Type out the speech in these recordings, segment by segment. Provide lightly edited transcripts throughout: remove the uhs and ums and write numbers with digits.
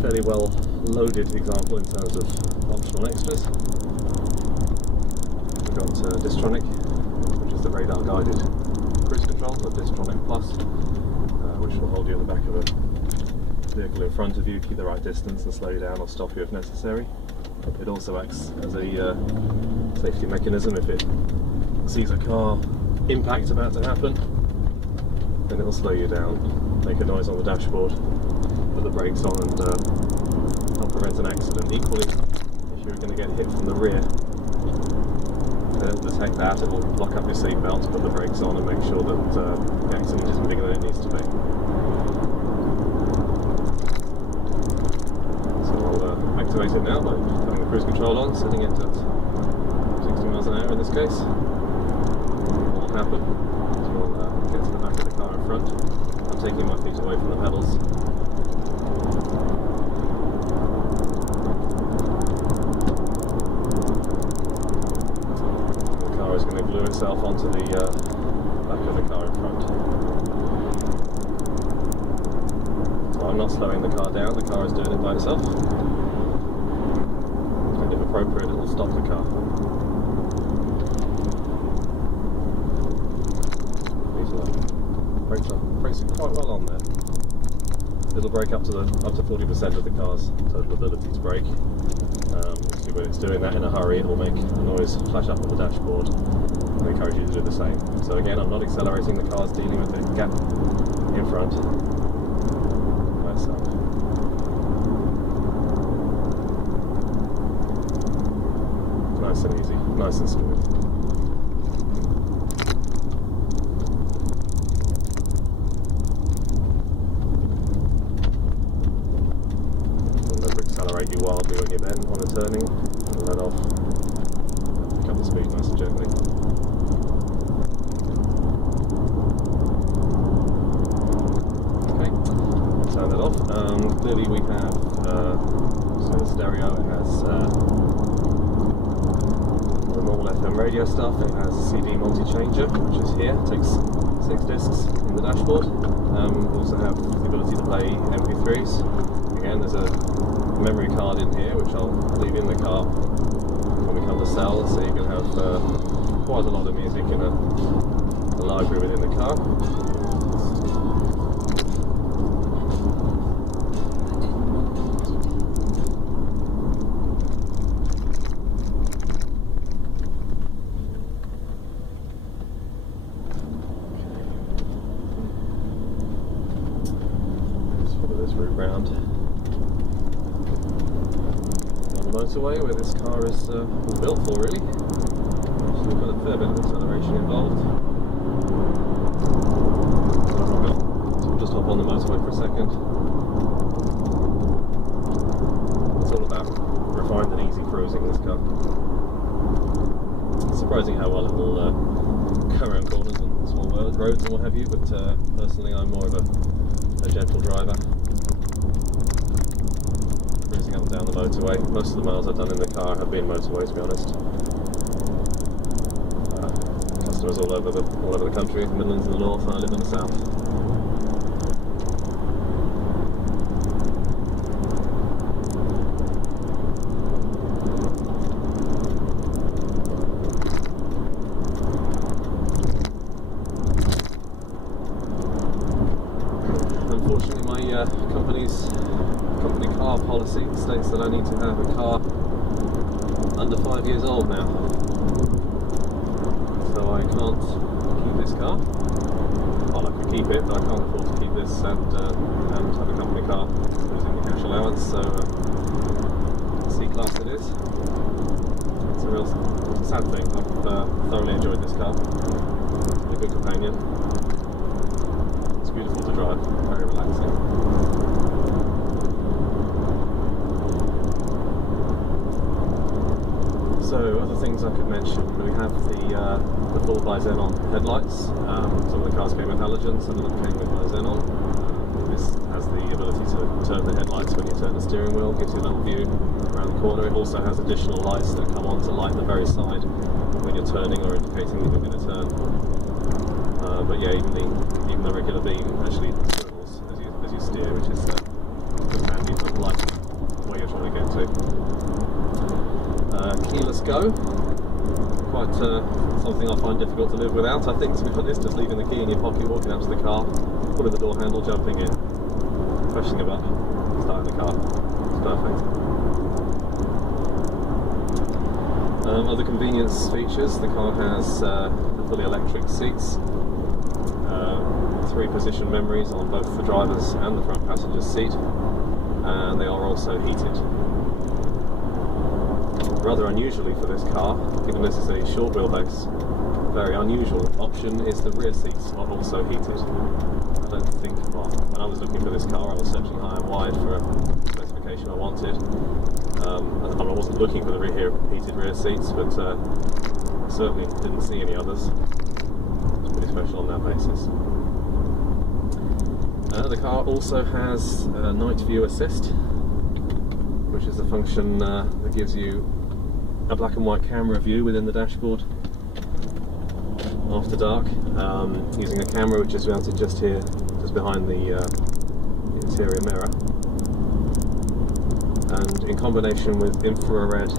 Fairly well loaded example in terms of optional extras. We've got Distronic, which is the radar guided cruise control, or Distronic Plus, which will hold you at the back of a vehicle in front of you, keep the right distance and slow you down or stop you if necessary. It also acts as a safety mechanism. If it sees a car impact about to happen, then it will slow you down, make a noise on the dashboard, put the brakes on and help prevent an accident. Equally, if you're going to get hit from the rear, then it will detect that, it will lock up your seatbelt, put the brakes on and make sure that the accident isn't bigger than it needs to be. So I'll activate it now by putting the cruise control on, setting it at 60 miles an hour in this case. What will happen is we'll get to the back of the car in front. I'm taking my feet away from the pedals. Glue itself onto the back of the car in front. So I'm not slowing the car down, the car is doing it by itself. And if appropriate, it will stop the car. These brakes are quite well on there. It'll brake up to 40% of the car's total ability to brake. See when it's doing that in a hurry, it will make a noise flash up on the dashboard. I encourage you to do the same. So again, I'm not accelerating, the car's dealing with the gap in front by itself. Nice and easy, nice and smooth. You wildly when you bend on a turning and let off. Pick up the speed nice and gently. Okay, turn that off. Clearly we have so the stereo. It has the normal FM radio stuff. It has a CD multi-changer, which is here. It takes 6 discs in the dashboard. We also have the ability to play MP3s. Again, there's a memory card in here, which I'll leave in the car when we come to sell, so you can have quite a lot of music in a library within the car. Let's follow this route round. Motorway where this car is built for, really. So we've got a fair bit of acceleration involved. So we'll just hop on the motorway for a second. It's all about refined and easy cruising in this car. It's surprising how well it will go around corners and small roads and what have you, but personally I'm more of a gentle driver. Up and down the motorway. Most of the miles I've done in the car have been motorway, to be honest. Customers all over the country, the Midlands and the North, and I live in the South. Unfortunately, my company car policy states that I need to have a car under 5 years old now. So I can't keep this car. Well, I could keep it, but I can't afford to keep this and have a company car losing the cash allowance. So C-Class it is. It's a real sad thing. I've thoroughly enjoyed this car. It's been a good companion. It's beautiful to drive, very relaxing. So other things I could mention, we have the full by xenon headlights. Some of the cars came with halogen, some of them came with by xenon. This has the ability to turn the headlights when you turn the steering wheel, gives you a little view around the corner. It also has additional lights that come on to light the very side when you're turning or indicating that you're going to turn. But yeah, even the regular beam actually swivels as you steer, which is handy for lighting where you're trying to get to. Keyless go, quite something I find difficult to live without, I think, to be honest. Just leaving the key in your pocket, walking up to the car, pulling the door handle, jumping in, pressing a button, starting the car. It's perfect. Other convenience features: the car has the fully electric seats, 3 position memories on both the driver's and the front passenger's seat, and they are also heated. Rather unusually for this car, given this is a short wheelbase, very unusual option is the rear seats are also heated. I don't think, well, when I was looking for this car, I was searching high and wide for a specification I wanted. I wasn't looking for the heated rear seats, but I certainly didn't see any others. It's pretty special on that basis. The car also has night view assist, which is a function that gives you a black and white camera view within the dashboard after dark, using a camera which is mounted just here, just behind the interior mirror, and in combination with infrared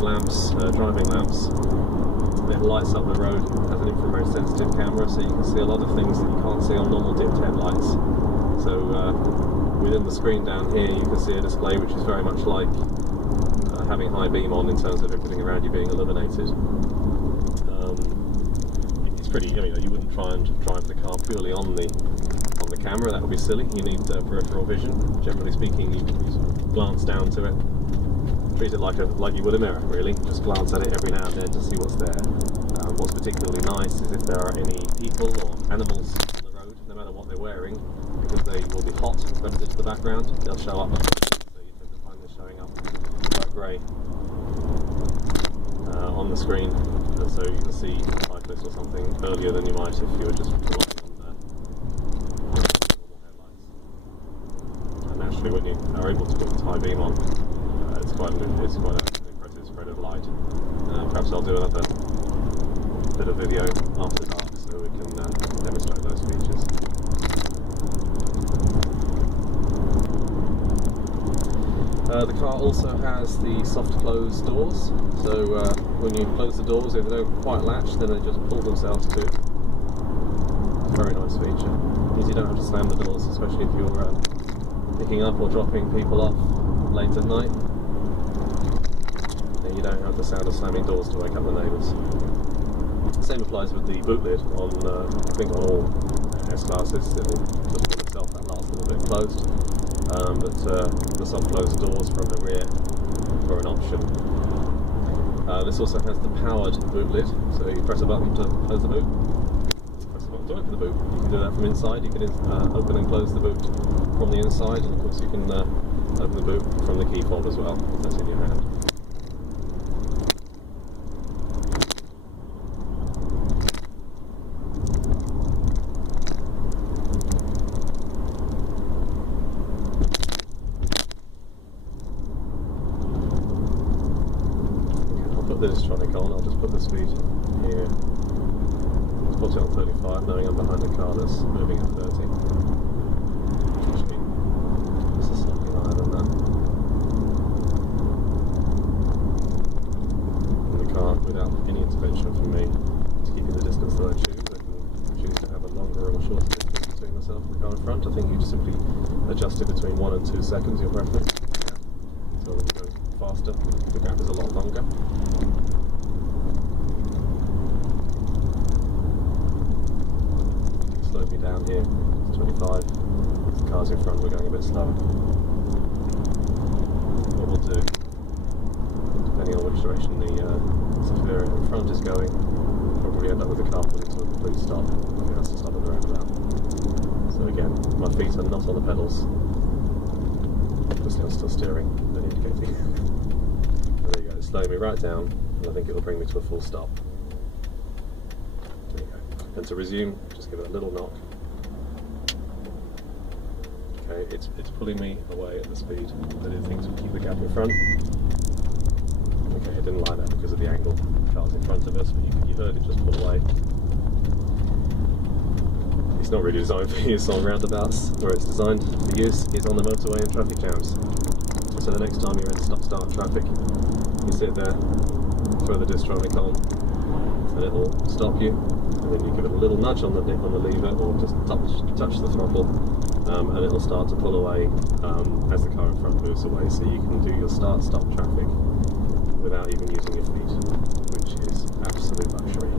lamps, driving lamps, it lights up the road as an infrared sensitive camera, so you can see a lot of things that you can't see on normal dipped headlights. So within the screen down here you can see a display which is very much like having high beam on, in terms of everything around you being illuminated. It's pretty, you wouldn't try and drive the car purely on the camera, that would be silly. You need peripheral vision. Generally speaking, you glance down to it, treat it like you would a mirror, really. Just glance at it every now and then to see what's there. What's particularly nice is if there are any people or animals on the road, no matter what they're wearing, because they will be hot relative to the background, they'll show up. So you tend to find them showing up quite grey on the screen, so you can see a cyclist or something earlier than you might if you were just relying on normal headlights. And naturally, when you are able to put the high beam on, it's quite an impressive spread of light. Perhaps I'll do another bit of video after dark so we can demonstrate those features. The car also has the soft close doors, so when you close the doors, if they don't quite latch, then they just pull themselves to. It's a very nice feature. It means you don't have to slam the doors, especially if you're picking up or dropping people off late at night. Then you don't have the sound of slamming doors to wake up the neighbours. Same applies with the boot lid on, I think on all S-classes. It will just pull itself that last little bit closed. But the soft closed doors from the rear are an option. This also has the powered boot lid, so you press a button to close the boot, press a button to open the boot. You can do that from inside, you can open and close the boot from the inside, and of course you can open the boot from the key fob as well, if that's in your hand. The Distronic on, I'll just put the speed here. Let's put it on 35, knowing I'm behind the car that's moving at 30. Actually, this is slightly higher than that. And the car, without any intervention from me, to keep the distance that I choose, I can choose to have a longer or a shorter distance between myself and the car in front. I think you just simply adjust it between 1 and 2 seconds, your preference. So when you go faster, the gap is a lot longer. Slowed me down here to 25. The cars in front were going a bit slower. What we'll do, depending on which direction the Zafira in front is going, we'll probably end up with the car pulling to a complete stop. I think that's the stop of the roundabout. So again, my feet are not on the pedals. Obviously I'm still steering and indicating. So there you go, it's slowing me right down, and I think it will bring me to a full stop. There you go. And to resume, just give it a little knock. Okay, Okay, it's pulling me away at the speed that it thinks will keep the gap in front. Okay, it didn't like that because of the angle. The car's in front of us, but you heard it just pull away. It's not really designed for use on roundabouts. Where it's designed for use is on the motorway and traffic jams. So the next time you're in stop-start traffic, you sit there, throw the Distronic on, and it will stop you. And then you give it a little nudge on the lever, or just touch the throttle, and it will start to pull away as the car in front moves away. So you can do your start-stop traffic without even using your feet, which is absolute luxury.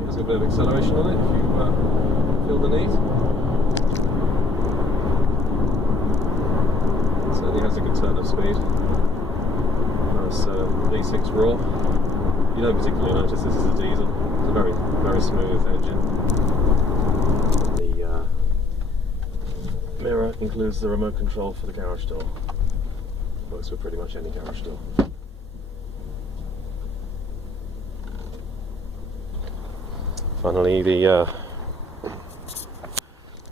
Here's a bit of acceleration on it if you feel the need. Certainly has a good turn of speed. Nice V6 raw. You don't particularly notice this is a diesel. It's a very, very smooth engine. The mirror includes the remote control for the garage door. Works with pretty much any garage door. Finally, the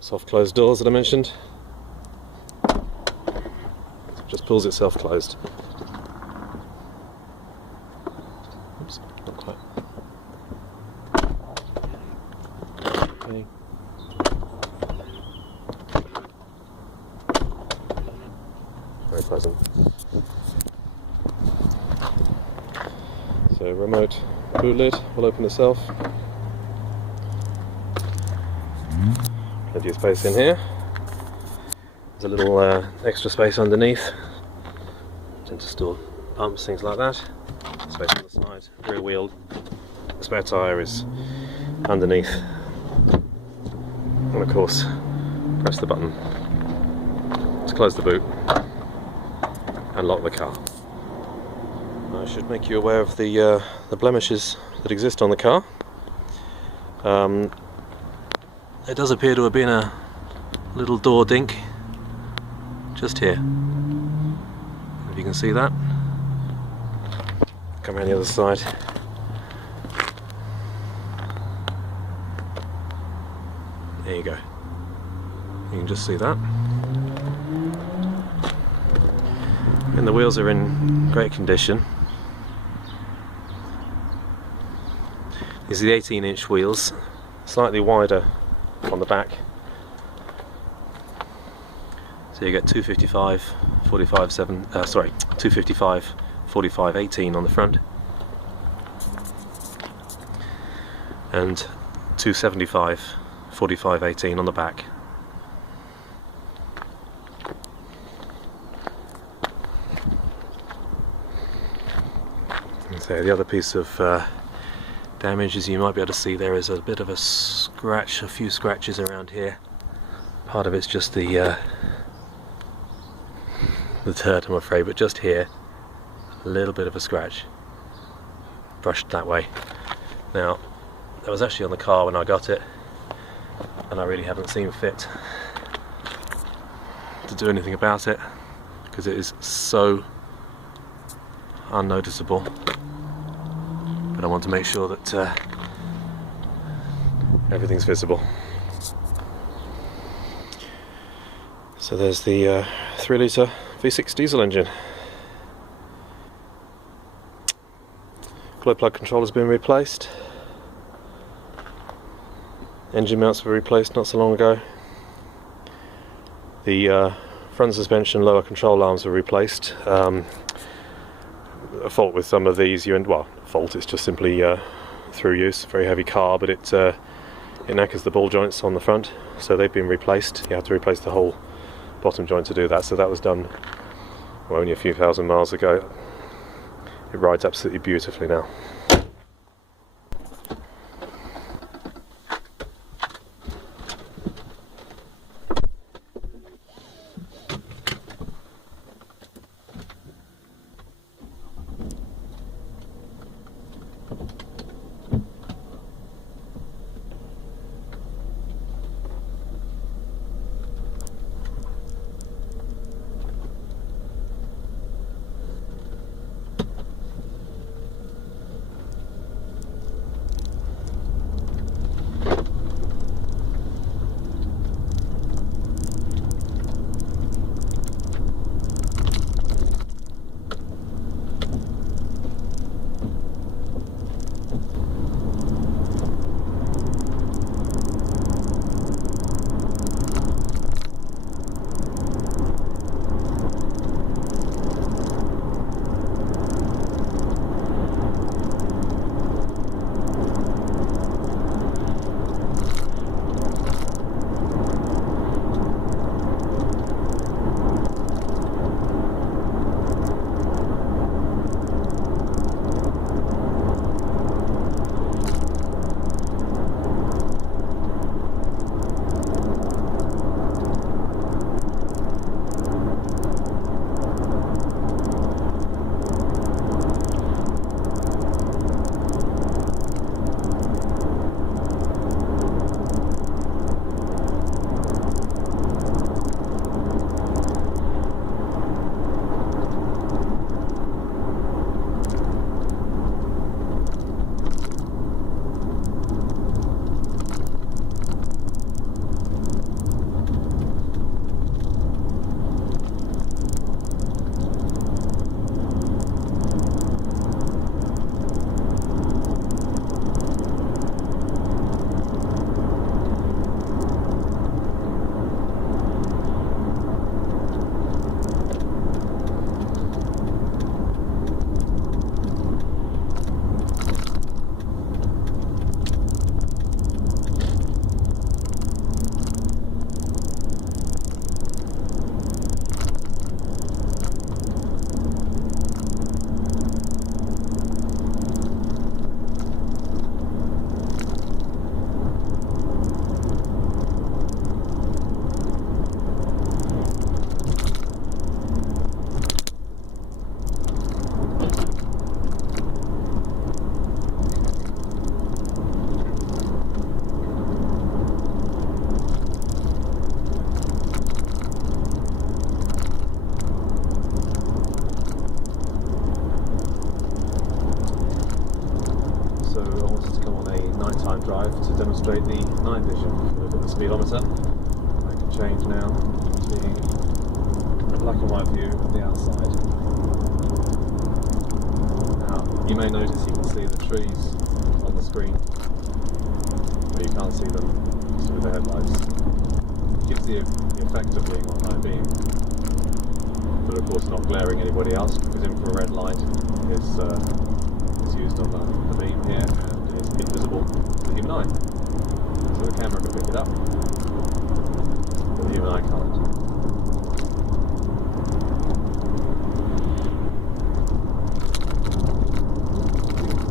soft closed doors that I mentioned. Just pulls itself closed. Oops, not quite. Okay. Very pleasant. So remote boot lid will open itself. Plenty of space in here. There's a little extra space underneath. Tend to store pumps, things like that. Space on the side, rear wheel. The spare tyre is underneath. And of course, press the button to close the boot and lock the car. I should make you aware of the blemishes that exist on the car. There does appear to have been a little door dink just here. If you can see that. Come around the other side. There you go. You can just see that. And the wheels are in great condition. These are the 18-inch wheels, slightly wider on the back. So you get 255, 255, 45, 18 on the front, and 275, 45, 18 on the back. And so the other piece of damage, as you might be able to see, there is a bit of a scratch, a few scratches around here. Part of it's just the turd, I'm afraid, but just here, a little bit of a scratch, brushed that way. Now, that was actually on the car when I got it, and I really haven't seen fit to do anything about it because it is so unnoticeable. But I want to make sure that everything's visible. So there's the 3-litre V6 diesel engine. Glow plug controller's been replaced. Engine mounts were replaced not so long ago. The front suspension lower control arms were replaced. A fault with some of these, fault, it's just simply through use, very heavy car, but it knackers the ball joints on the front, so they've been replaced. You have to replace the whole bottom joint to do that, so that was done only a few thousand miles ago. It rides absolutely beautifully now. time drive to demonstrate the night vision. If you look at the speedometer, I can change now to being a black and white view of the outside. Now, you may notice you can see the trees on the screen, but you can't see them through the headlights. It gives the effect of being on high beam, but of course not glaring anybody else, because infrared light is used on the beam here and is invisible to the human eye. So the camera can pick it up, but the human eye can't.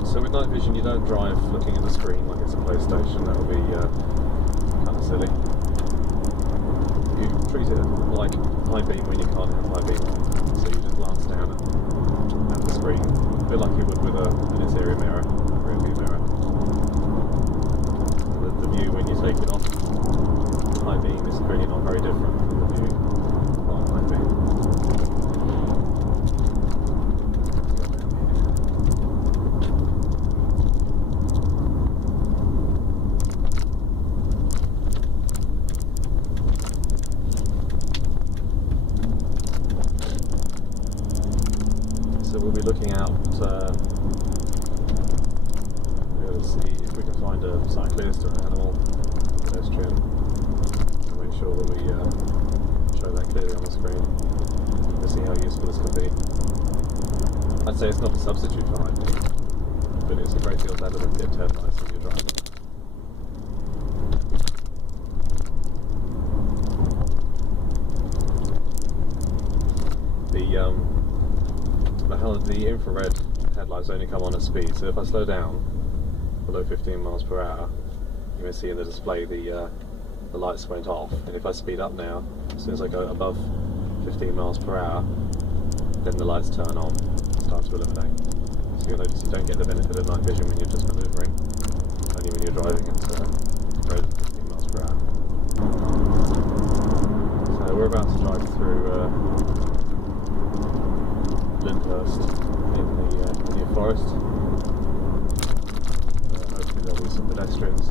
So with night vision you don't drive looking at the screen like it's a PlayStation. That would be kind of silly. You treat it like high beam when you can't have high beam on. So you just glance down at the screen, a bit like you would with an interior mirror, a rear view mirror. And the view when you take it off high beam is really not very different from the view on high beam. So we'll be looking out, let's see if we can find a cyclist or an animal, pedestrian, and make sure that we show that clearly on the screen to see how useful this can be. I'd say it's not a substitute for high beam, but it's a great deal better than dipped headlights if you're driving. The infrared headlights only come on at speed, so if I slow down below 15 miles per hour, you may see in the display the lights went off, and if I speed up now, as soon as I go above 15 miles per hour, then the lights turn on, start to illuminate. So you'll notice you don't get the benefit of night vision when you're just maneuvering, only when you're driving at greater than 15 miles per hour. So we're about to drive through Lyndhurst in the New Forest. Hopefully there'll be some pedestrians.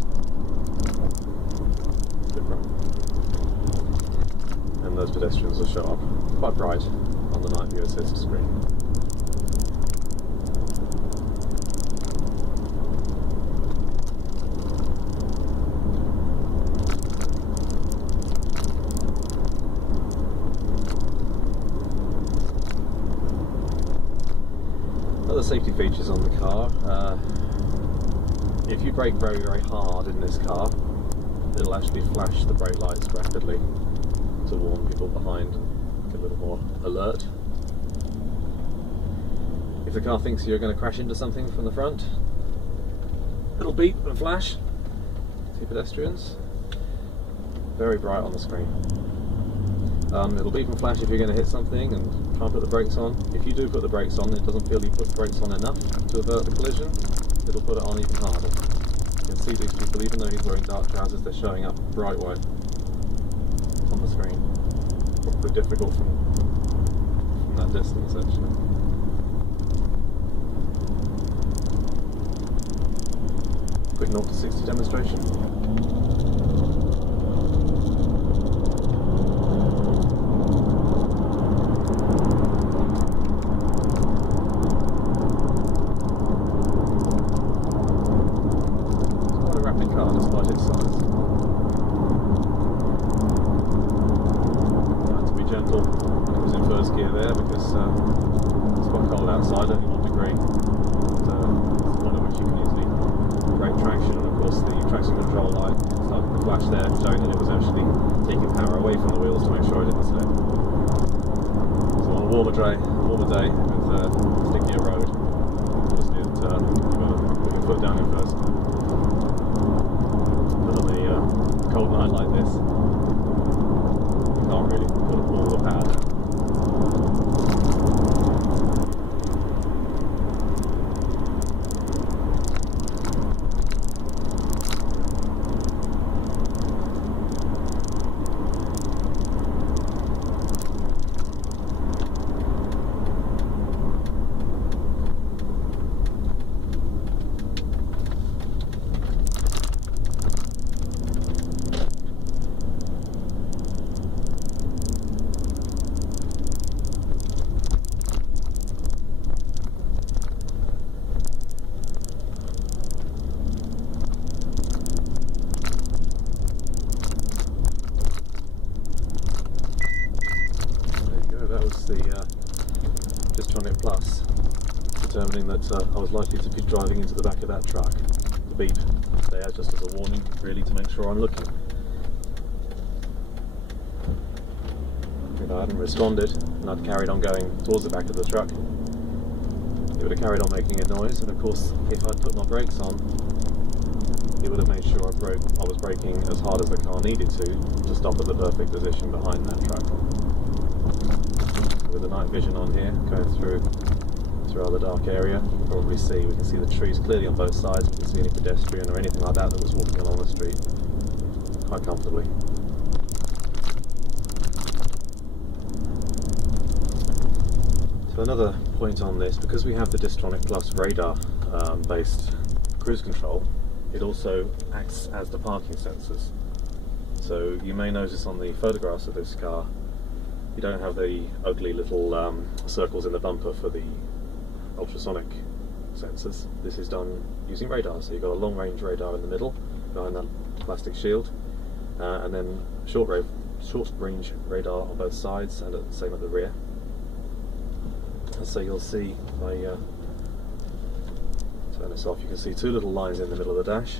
And those pedestrians will show up quite bright on the night view assist screen. Other safety features on the car, if you brake very hard in this car, it'll actually flash the brake lights rapidly to warn people behind, get a little more alert. If the car thinks you're going to crash into something from the front, it'll beep and flash. See pedestrians? Very bright on the screen. It'll beep and flash if you're going to hit something and try and put the brakes on. If you do put the brakes on, it doesn't feel you put the brakes on enough to avert the collision, it'll put it on even harder. You can see these people, even though he's wearing dark trousers, they're showing up bright white on the screen. Probably difficult from that distance actually. Quick 0 to 60 demonstration. Despite its size. I had to be gentle when it was in first gear there because it's quite cold outside, only 1 degree. It's one in which you can easily break traction, and of course the traction control light started to flash there, showing that it was actually taking power away from the wheels to make sure it didn't slip. So on a warmer day with a stickier road, you just need to put your foot down in first. Cold night like this, you can't really put all the power down. determining that I was likely to be driving into the back of that truck. The beep there just as a warning, really, to make sure I'm looking. If I hadn't responded and I'd carried on going towards the back of the truck, it would have carried on making a noise, and of course if I'd put my brakes on, it would have made sure I was braking as hard as the car needed to stop at the perfect position behind that truck. With the night vision on here, going through a rather dark area, you can probably see, we can see the trees clearly on both sides. We can see any pedestrian or anything like that that was walking along the street quite comfortably. So another point on this, because we have the Distronic Plus radar based cruise control, it also acts as the parking sensors. So you may notice on the photographs of this car, you don't have the ugly little circles in the bumper for the ultrasonic sensors. This is done using radar, so you've got a long range radar in the middle behind that plastic shield, and then short range radar on both sides, and the same at the rear. And so you'll see, if I turn this off, you can see two little lines in the middle of the dash,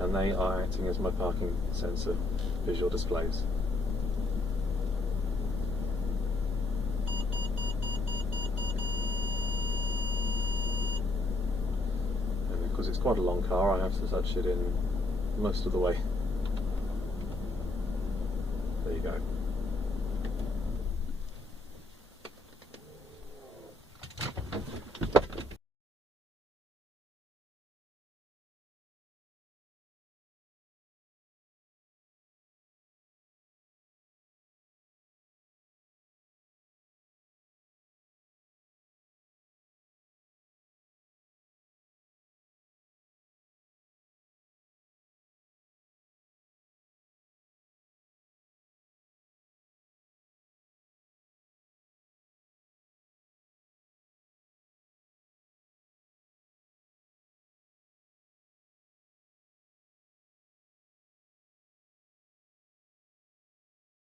and they are acting as my parking sensor visual displays. Because it's quite a long car, I have to touch it in most of the way